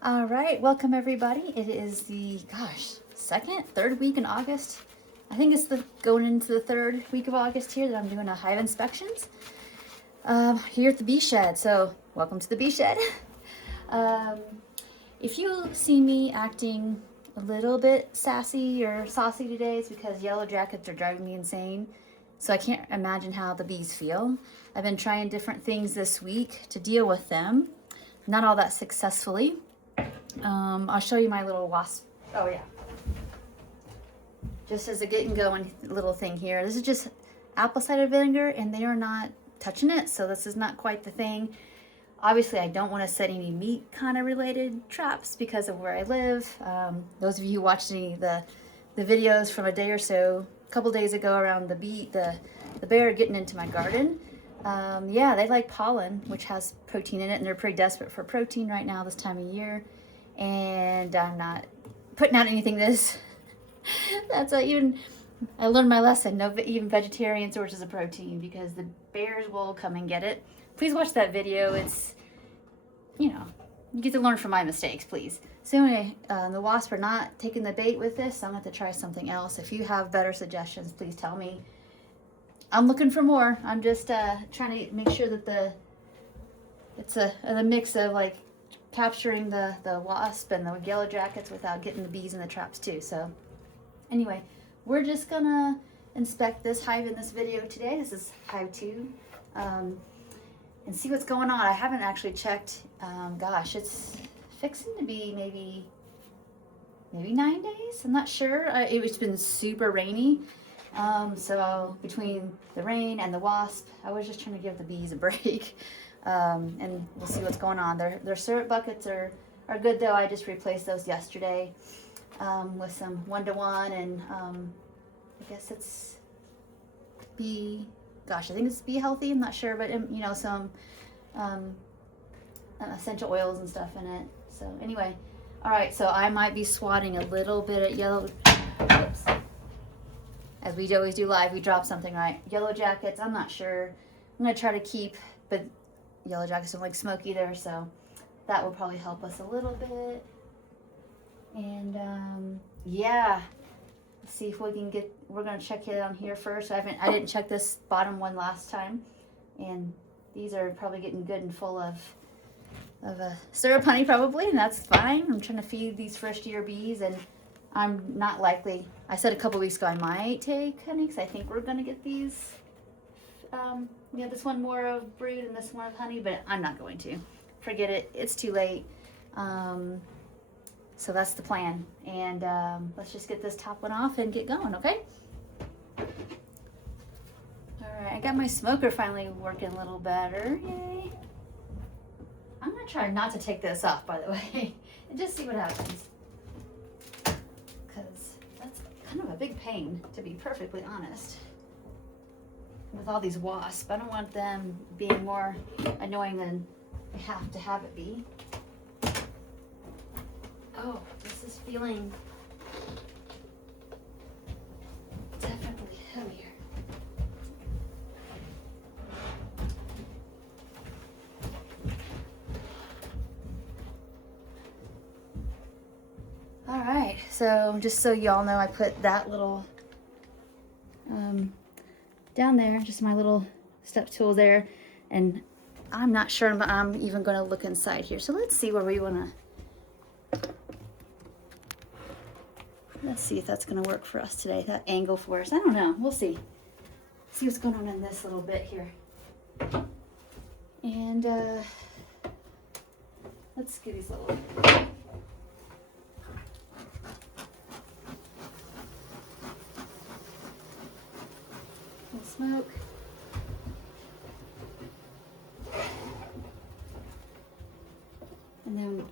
All right, welcome everybody. It is the third week in August. I think it's going into the third week of August here that I'm doing a hive inspections here at the bee shed. So welcome to the bee shed. If you see me acting a little bit sassy or saucy today, it's because yellow jackets are driving me insane. So I can't imagine how the bees feel. I've been trying different things this week to deal with them. Not all that successfully. I'll show you my little wasp. Oh yeah. Just as a getting going little thing here. This is just apple cider vinegar and they are not touching it. So this is not quite the thing. Obviously I don't want to set any meat kind of related traps because of where I live. Those of you who watched any of the videos from a day or so, a couple days ago around the bear getting into my garden. Yeah, they like pollen, which has protein in it, and they're pretty desperate for protein right now this time of year. And I'm not putting out anything this. I learned my lesson. No, even vegetarian sources of protein because the bears will come and get it. Please watch that video. It's, you get to learn from my mistakes, please. So anyway, the wasps are not taking the bait with this. So I'm going to have to try something else. If you have better suggestions, please tell me. I'm looking for more. I'm just trying to make sure that it's a mix of like capturing the wasp and the yellow jackets without getting the bees in the traps too. So anyway, we're just gonna inspect this hive in this video today. This is Hive 2, and see what's going on. I haven't actually checked. It's fixing to be maybe 9 days. I'm not sure. It's been super rainy. So between the rain and the wasp, I was just trying to give the bees a break. And we'll see what's going on. Their syrup buckets are good though. I just replaced those yesterday with some 1-to-1 and I guess it's I think it's Be Healthy. I'm not sure, but some essential oils and stuff in it. So anyway, all right. So I might be swatting a little bit at yellow. Whoops. As we always do live, we drop something, right? Yellow jackets. I'm not sure. I'm gonna try to keep, but yellow jackets don't like smoke either, so that will probably help us a little bit. And yeah, let's see if we can get. We're gonna check it on here first. I didn't check this bottom one last time, and these are probably getting good and full of syrup honey probably, and that's fine. I'm trying to feed these first year bees, and I'm not likely. I said a couple weeks ago I might take honey because I think we're gonna get these. This one more of brood and this one of honey, but I'm not going to. Forget it. It's too late. So that's the plan. And let's just get this top one off and get going, okay? All right, I got my smoker finally working a little better. Yay. I'm gonna try not to take this off, by the way, and just see what happens. Because that's kind of a big pain, to be perfectly honest. With all these wasps, I don't want them being more annoying than I have to have it be. Oh, this is feeling definitely heavier. All right, so just so y'all know, I put that little down there, just my little step tool there, and I'm not sure I'm even going to look inside here. So let's see where we want to. Let's see if that's going to work for us today. That angle for us. I don't know. We'll see. See what's going on in this little bit here. And let's get these little. Smoke. And then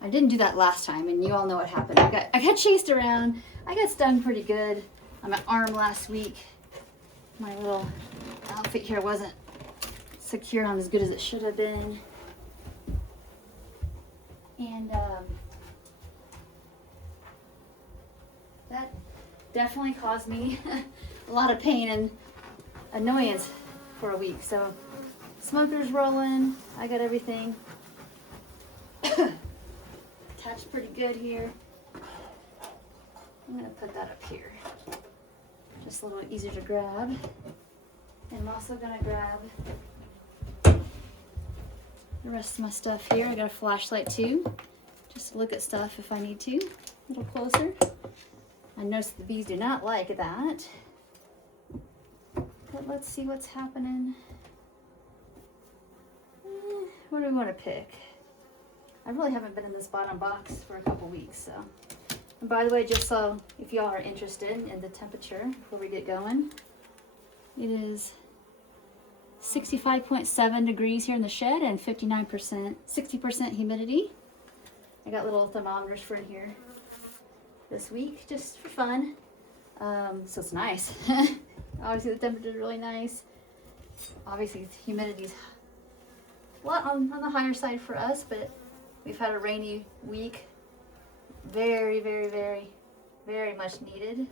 I didn't do that last time, and you all know what happened. I got chased around. I got stung pretty good on my arm last week. My little outfit here wasn't secured on as good as it should have been. And that definitely caused me a lot of pain and annoyance for a week. So smoker's rolling. I got everything. Attached pretty good here. I'm gonna put that up here. Just a little easier to grab. And I'm also gonna grab the rest of my stuff here. I got a flashlight too, just to look at stuff if I need to, a little closer. I noticed the bees do not like that. But let's see what's happening. What do we want to pick? I really haven't been in this bottom box for a couple weeks, so. And by the way, just so if y'all are interested in the temperature before we get going, it is 65.7 degrees here in the shed and 60% humidity. I got little thermometers for in here this week, just for fun. So it's nice. Obviously the temperature is really nice. Obviously the humidity's a lot on the higher side for us, but we've had a rainy week. Very, very, very, very much needed.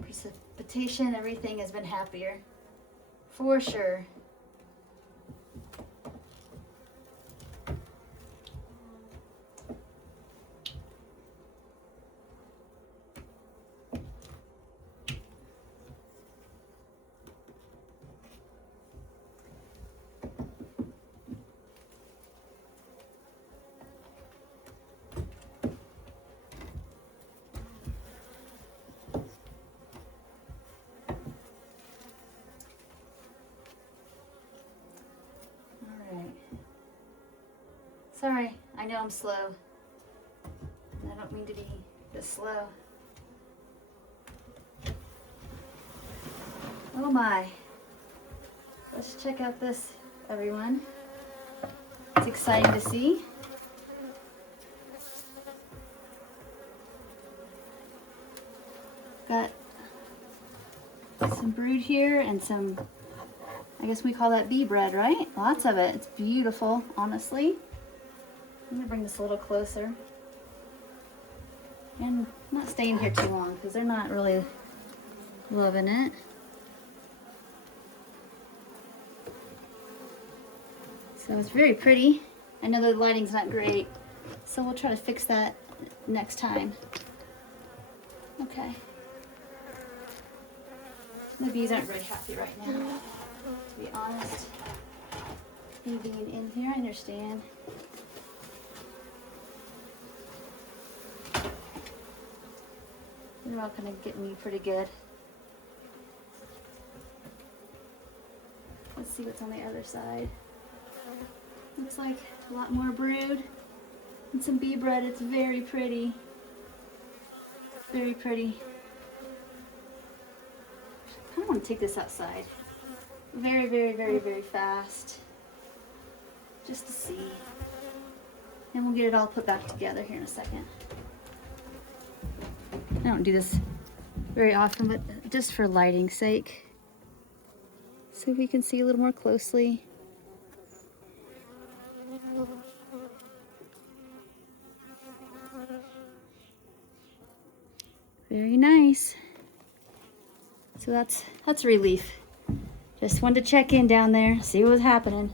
Precipitation, everything has been happier, for sure. Sorry, I know I'm slow. I don't mean to be this slow. Oh my. Let's check out this, everyone. It's exciting to see. Got some brood here and some, I guess we call that bee bread, right? Lots of it. It's beautiful, honestly. I'm gonna bring this a little closer. And I'm not staying here too long because they're not really loving it. So it's very pretty. I know the lighting's not great, so we'll try to fix that next time. Okay. The bees aren't very happy right now, to be honest. Me being in here, I understand. They're all kind of getting me pretty good. Let's see what's on the other side. Looks like a lot more brood and some bee bread. It's very pretty. Very pretty. I kind of want to take this outside. Very, very, very, very fast. Just to see. And we'll get it all put back together here in a second. I don't do this very often, but just for lighting's sake. So we can see a little more closely. Very nice. So that's a relief. Just wanted to check in down there, see what was happening.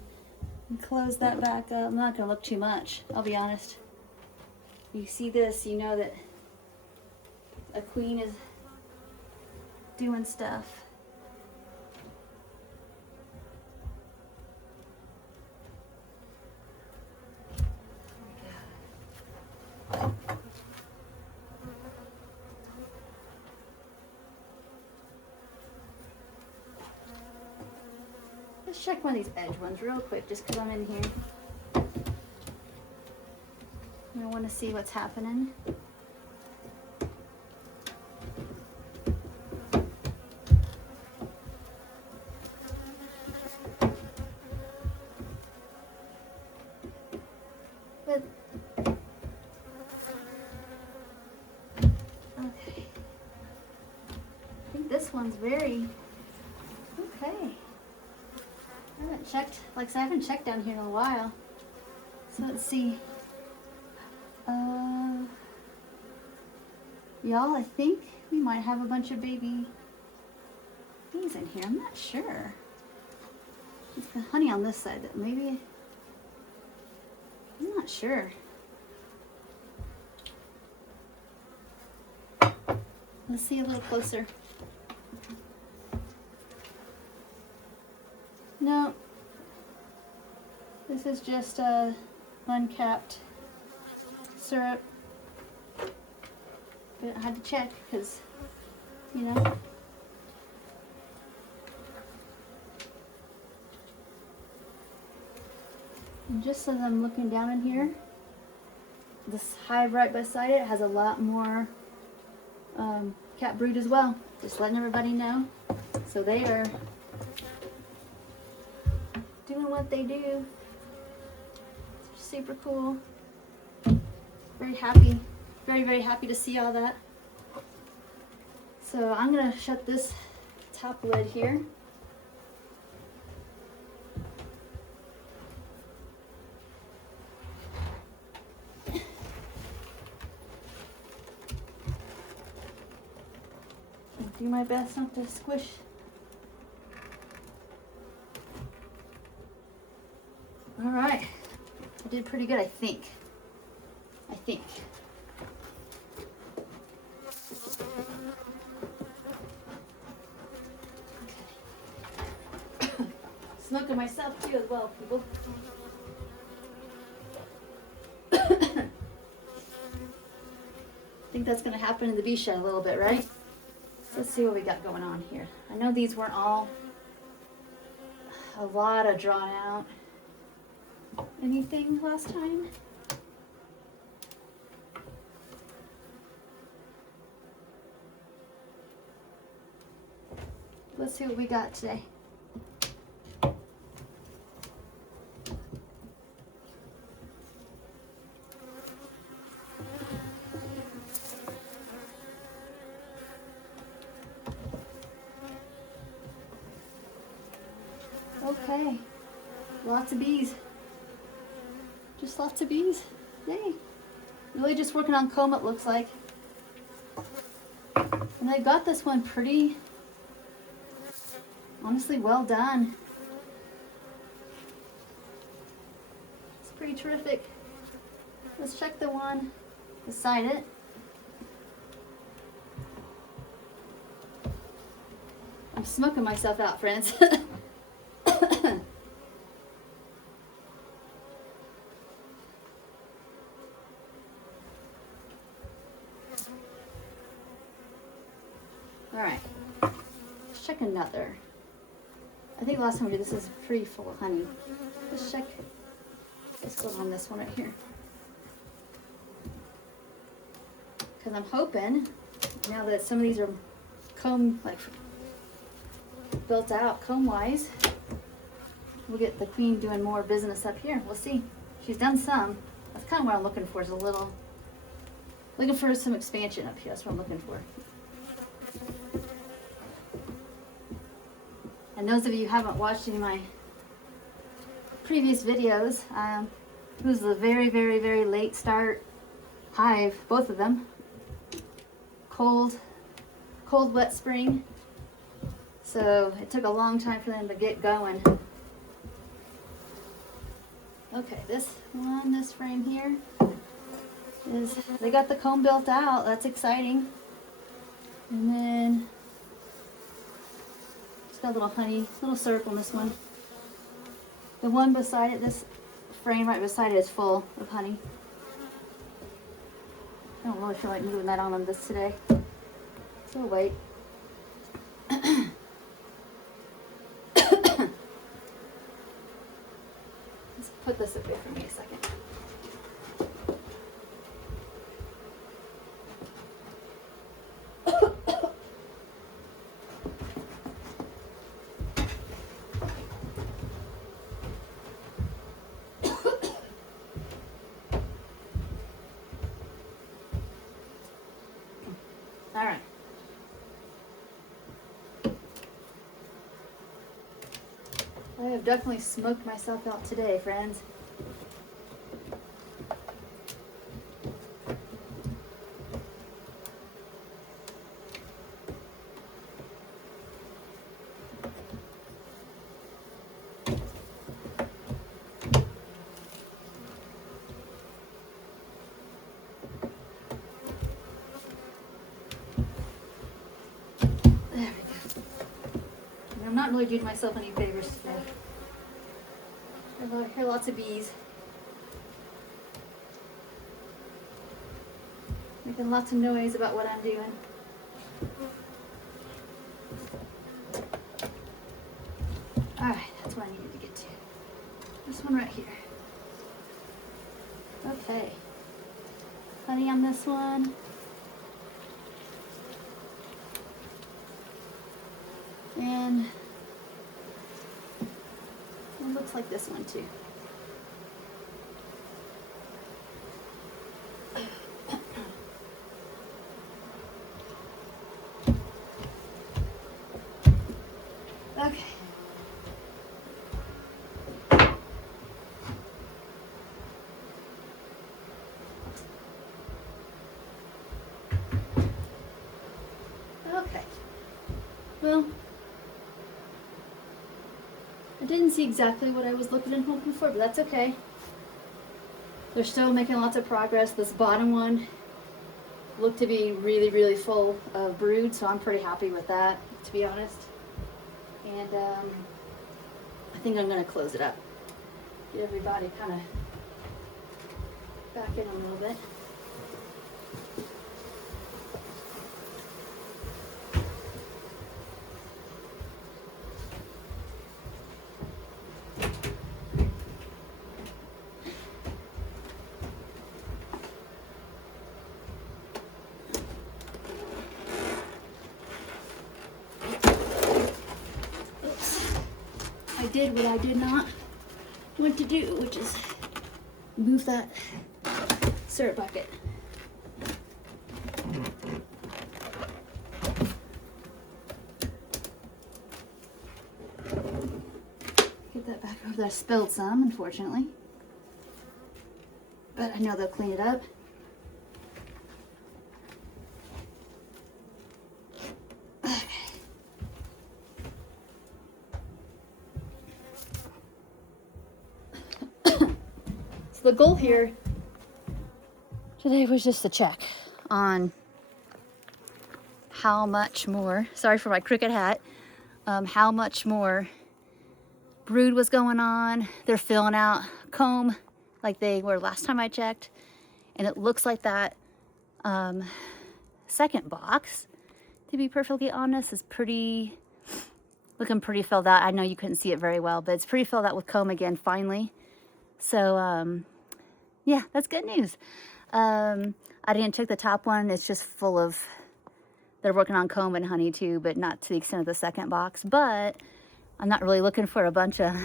And close that back up. I'm not gonna look too much, I'll be honest. You see this, you know that a queen is doing stuff. Let's check one of these edge ones real quick, just because I'm in here. I want to see what's happening. But okay, I think this one's very okay. I haven't checked, like I said, I haven't checked down here in a while. So let's see. Y'all, I think we might have a bunch of baby bees in here. I'm not sure. There's the honey on this side. That maybe Not sure. Let's see a little closer. No, this is just a uncapped syrup. But I had to check because, you know. And just as I'm looking down in here, this hive right beside it has a lot more cat brood as well. Just letting everybody know. So they are doing what they do. It's super cool. Very happy. Very, very happy to see all that. So I'm going to shut this top lid here. Do my best not to squish. All right, I did pretty good, I think. Okay. Smoking myself too as well, people. I think that's gonna happen in the bee shed a little bit, right? Let's see what we got going on here. I know these weren't all a lot of drawn out anything last time. Let's see what we got today. Okay, lots of bees. Just lots of bees. Yay. Really just working on comb, it looks like. And I got this one pretty, honestly, well done. It's pretty terrific. Let's check the one beside it. I'm smoking myself out, friends. All right, let's check another. I think last time we did this is pretty full of honey. Let's check what's going on this one right here. Because I'm hoping now that some of these are comb, like built out comb wise, we'll get the queen doing more business up here. We'll see. She's done some. That's kind of what I'm looking for, is a little, looking for some expansion up here. That's what I'm looking for. And those of you who haven't watched any of my previous videos, it was a very, very, very late start hive, both of them. Cold, wet spring. So it took a long time for them to get going. Okay, this one, this frame here is, they got the comb built out. That's exciting. And then got a little honey, little circle in this one. The one beside it, this frame right beside it, is full of honey. I don't really feel like moving that on this today, so we'll wait. Let's put this up here for me a second. All right. I have definitely smoked myself out today, friends. really doing myself any favors today. I hear lots of bees. Making lots of noise about what I'm doing. Alright, that's what I needed to get to. This one right here. Okay. Honey on this one. And it looks like this one too. Okay. Okay. Well, I didn't see exactly what I was looking and hoping for, but that's okay. They're still making lots of progress. This bottom one looked to be really, really full of brood, so I'm pretty happy with that, to be honest. And I think I'm going to close it up. Get everybody kind of back in a little bit. I did what I did not want to do, which is move that syrup bucket. Get that back over there. I spilled some, unfortunately. But I know they'll clean it up. The goal here today was just to check on how much more, sorry for my cricket hat, how much more brood was going on. They're filling out comb like they were last time I checked, and it looks like that second box, to be perfectly honest, is looking pretty filled out. I know you couldn't see it very well, but it's pretty filled out with comb again finally. So yeah, that's good news. I didn't check the top one. It's just full of, they're working on comb and honey too, but not to the extent of the second box. But I'm not really looking for a bunch of,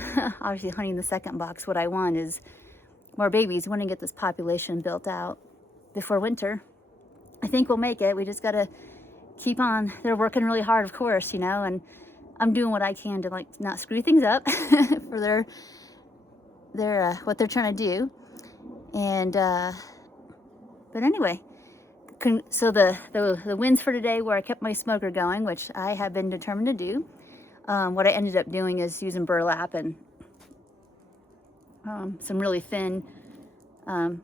obviously, honey in the second box. What I want is more babies. I want to get this population built out before winter. I think we'll make it. We just got to keep on. They're working really hard, of course, you know, and I'm doing what I can to like not screw things up for their what they're trying to do. And but anyway, so the wins for today were I kept my smoker going, which I have been determined to do. What I ended up doing is using burlap and some really thin,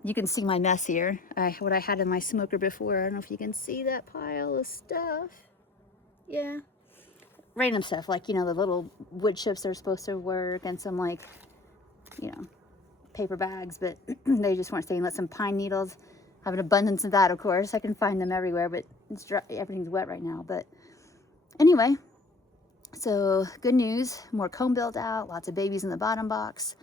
you can see my mess here, what I had in my smoker before. I don't know if you can see that pile of stuff. Yeah, random stuff, like, you know, the little wood chips are supposed to work, and some, like, you know, paper bags, but they just weren't staying. Let some pine needles. I have an abundance of that, of course. I can find them everywhere, but it's dry, everything's wet right now. But anyway, so good news. More comb built out. Lots of babies in the bottom box.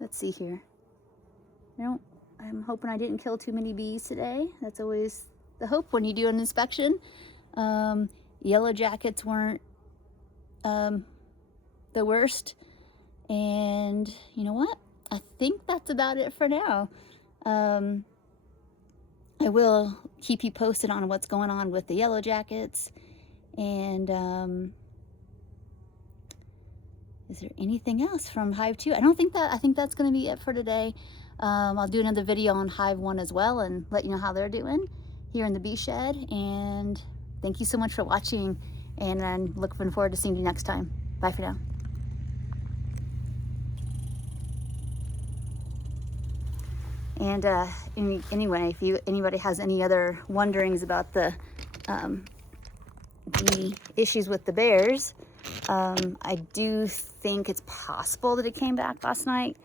Let's see here. No, I'm hoping I didn't kill too many bees today. That's always the hope when you do an inspection. Yellow jackets weren't the worst. And you know what? I think that's about it for now. I will keep you posted on what's going on with the yellow jackets. And is there anything else from Hive 2? I think that's going to be it for today. I'll do another video on Hive 1 as well and let you know how they're doing here in the bee shed. And thank you so much for watching, and I'm looking forward to seeing you next time. Bye for now. And anyway, if anybody has any other wonderings about the the issues with the bears. I do think it's possible that it came back last night,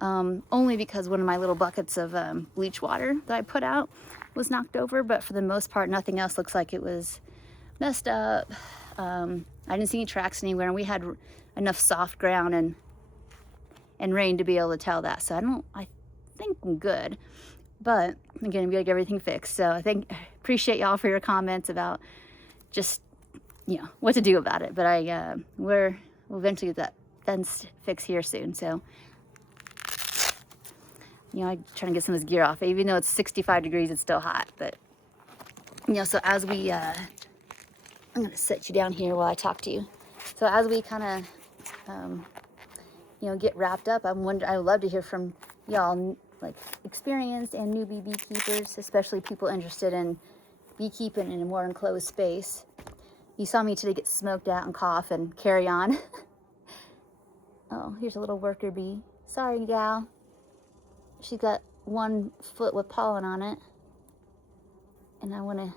only because one of my little buckets of bleach water that I put out was knocked over, but for the most part, nothing else looks like it was messed up. I didn't see any tracks anywhere, and we had enough soft ground and rain to be able to tell that, so I think I'm good. But again, we gotta get everything fixed. So I appreciate y'all for your comments about just, you know, what to do about it. But we'll eventually get that fence fixed here soon. So, you know, I'm trying to get some of this gear off. Even though it's 65 degrees, it's still hot. But, you know, so as we, I'm gonna sit you down here while I talk to you. So as we kind of, you know, get wrapped up, I would love to hear from y'all, like experienced and newbie beekeepers, especially people interested in beekeeping in a more enclosed space. You saw me today get smoked out and cough and carry on. Oh, here's a little worker bee. Sorry, gal. She's got one foot with pollen on it, and I'm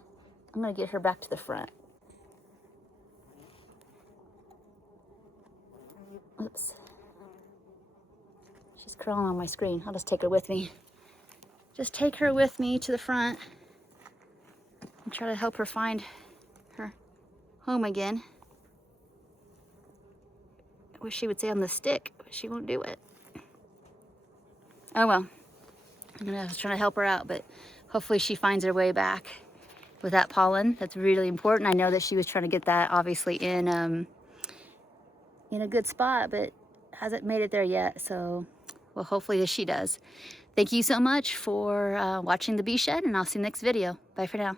gonna get her back to the front. Oops. She's crawling on my screen. I'll just take her with me. Just take her with me to the front and try to help her find her home again. I wish she would stay on the stick, but she won't do it. Oh well. I was trying to help her out, but hopefully she finds her way back with that pollen. That's really important. I know that she was trying to get that obviously in a good spot, but hasn't made it there yet. So, well, hopefully she does. Thank you so much for watching the Bee Shed, and I'll see you next video. Bye for now.